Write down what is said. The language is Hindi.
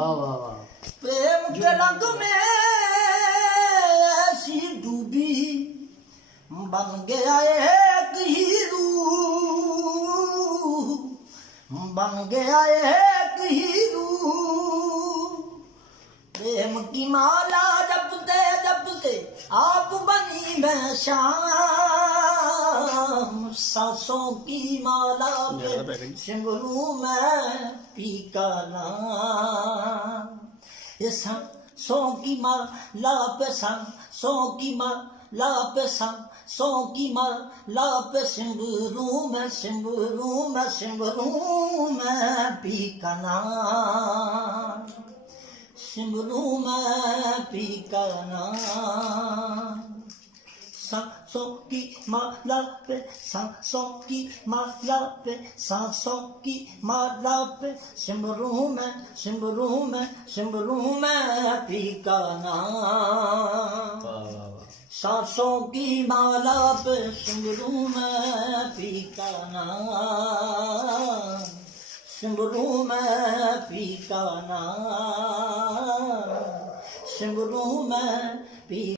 वाह वाह वाह। प्रेम के रंग में ऐसी डूबी बन गया एक हीरू, बन गया एक हीरू। प्रेम की माला जपते जपते आप बनी मैं शाम, सांसों की माला पे सिमरू मैं पी का नाम। ये सांसों की माला पे सांसों की माला पे सांसों की माला पे सिमरू मैं सिमरू मैं सिमरू मैं पी का नाम, सिमरू मैं पी का नाम। सांसों की माला पे सांसों की माला पे सांसों की माला पे सिमरू मैं सिमरू मैं सिमरू मैं पी का नाम। सांसों की माला पे सिमरू मैं पी का नाम, सिमरू मैं पी का नाम, सिमरू मैं पी